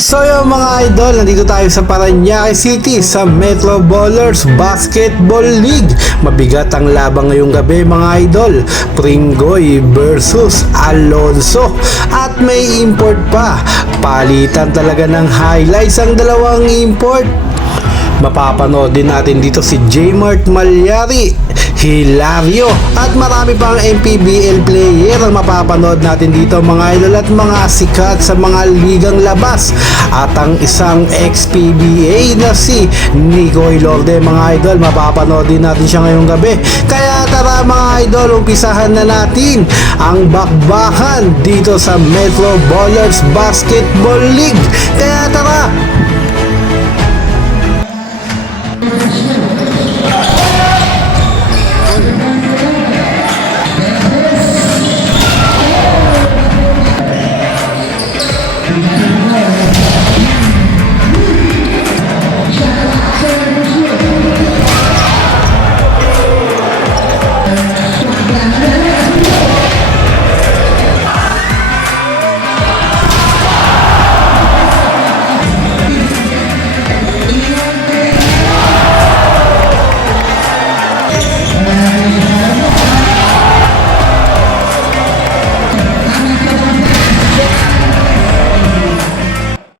So yung mga idol, nandito tayo sa Parañaque City sa Metro Ballers Basketball League. Mabigat ang labang ngayong gabi mga idol. Pringoy versus Alonso. At may import pa. Palitan talaga ng highlights ang dalawang import. Mapapanood din natin dito si J-Mart Malyari, Hilario at marami pang MPBL player ang mapapanood natin dito mga idol at mga sikat sa mga ligang labas at ang isang ex-PBA na si Nico Ilorde mga idol, mapapanood din natin siya ngayong gabi. Kaya tara mga idol, umpisahan na natin ang bakbakan dito sa Metro Ballers Basketball League. Kaya tara,